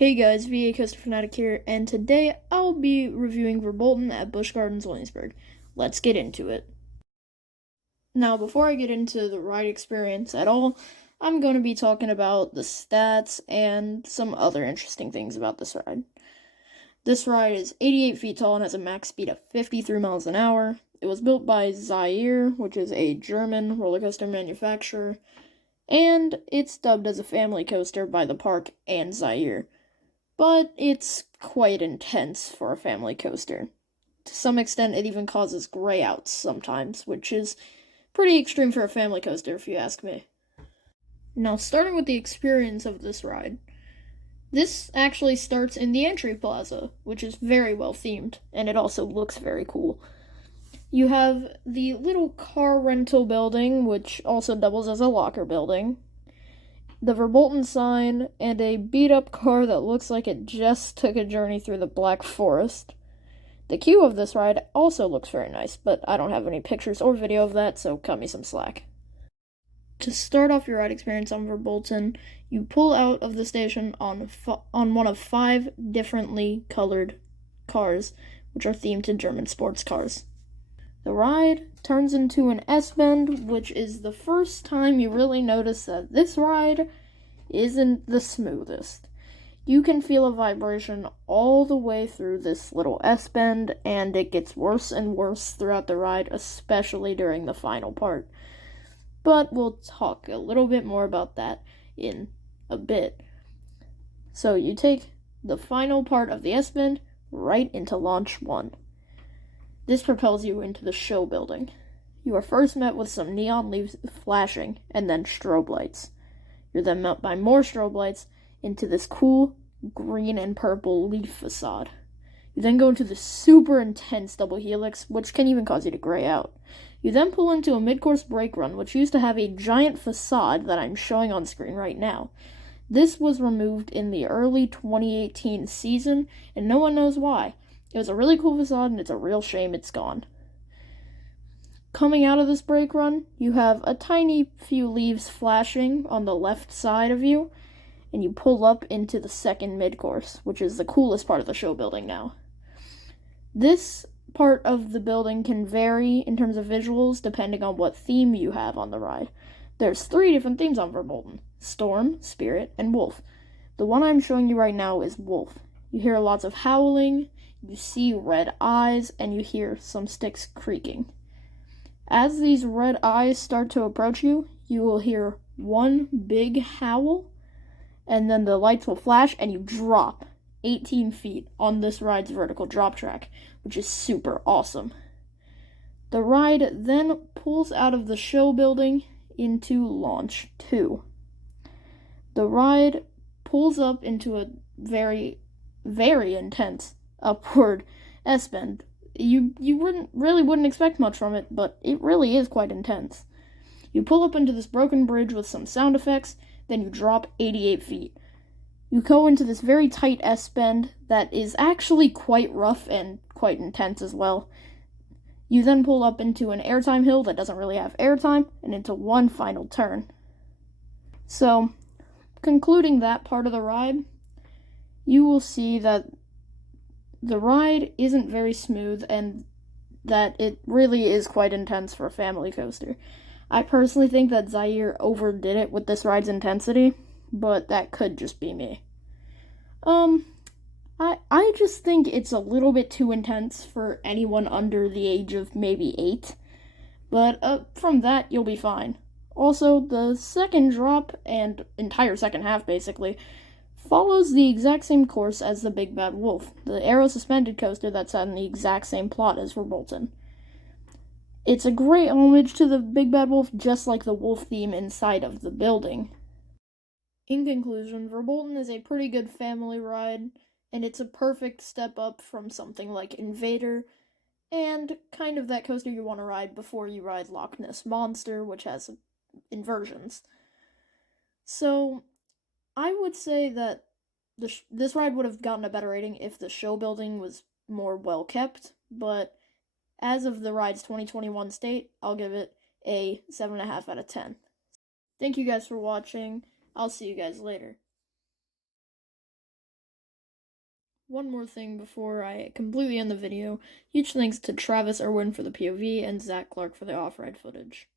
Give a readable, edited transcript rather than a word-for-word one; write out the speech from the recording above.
Hey guys, VA Coaster Fanatic here, and today I'll be reviewing Verbolten at Busch Gardens, Williamsburg. Let's get into it. Now, before I get into the ride experience at all, I'm going to be talking about the stats and some other interesting things about this ride. This ride is 88 feet tall and has a max speed of 53 miles an hour. It was built by Zaire, which is a German roller coaster manufacturer, and it's dubbed as a family coaster by the park and Zaire. But it's quite intense for a family coaster. To some extent, it even causes grayouts sometimes, which is pretty extreme for a family coaster, if you ask me. Now, starting with the experience of this ride, this actually starts in the entry plaza, which is very well themed, and it also looks very cool. You have the little car rental building, which also doubles as a locker building, the Verbolten sign, and a beat-up car that looks like it just took a journey through the Black Forest. The queue of this ride also looks very nice, but I don't have any pictures or video of that, so cut me some slack. To start off your ride experience on Verbolten, you pull out of the station on one of 5 differently colored cars, which are themed to German sports cars. The ride turns into an S-bend, which is the first time you really notice that this ride isn't the smoothest. You can feel a vibration all the way through this little S-bend, and it gets worse and worse throughout the ride, especially during the final part. But we'll talk a little bit more about that in a bit. So you take the final part of the S-bend right into Launch 1. This propels you into the show building. You are first met with some neon leaves flashing, and then strobe lights. You're then met by more strobe lights into this cool green and purple leaf facade. You then go into the super intense double helix, which can even cause you to gray out. You then pull into a mid-course brake run, which used to have a giant facade that I'm showing on screen right now. This was removed in the early 2018 season, and no one knows why. It was a really cool facade, and it's a real shame it's gone. Coming out of this brake run, you have a tiny few leaves flashing on the left side of you, and you pull up into the second mid-course, which is the coolest part of the show building now. This part of the building can vary in terms of visuals depending on what theme you have on the ride. There's 3 different themes on Verbolten: Storm, Spirit, and Wolf. The one I'm showing you right now is Wolf. You hear lots of howling, you see red eyes, and you hear some sticks creaking. As these red eyes start to approach you, you will hear one big howl, and then the lights will flash, and you drop 18 feet on this ride's vertical drop track, which is super awesome. The ride then pulls out of the show building into Launch 2. The ride pulls up into a very, very intense upward S-bend. You wouldn't expect much from it, but it really is quite intense. You pull up into this broken bridge with some sound effects, then you drop 88 feet. You go into this very tight S-bend that is actually quite rough and quite intense as well. You then pull up into an airtime hill that doesn't really have airtime, and into one final turn. So, concluding that part of the ride, you will see that the ride isn't very smooth and that it really is quite intense for a family coaster. I personally think that Zaire overdid it with this ride's intensity, but that could just be me. I just think it's a little bit too intense for anyone under the age of maybe 8, but from that, you'll be fine. Also, the second drop, and entire second half basically, follows the exact same course as the Big Bad Wolf, the aero-suspended coaster that's on the exact same plot as Verbolten. It's a great homage to the Big Bad Wolf, just like the wolf theme inside of the building. In conclusion, Verbolten is a pretty good family ride, and it's a perfect step up from something like Invader, and kind of that coaster you want to ride before you ride Loch Ness Monster, which has inversions. So, I would say that this ride would have gotten a better rating if the show building was more well kept, but as of the ride's 2021 state, I'll give it a 7.5 out of 10. Thank you guys for watching. I'll see you guys later. One more thing before I completely end the video. Huge thanks to Travis Irwin for the POV and Zach Clark for the off-ride footage.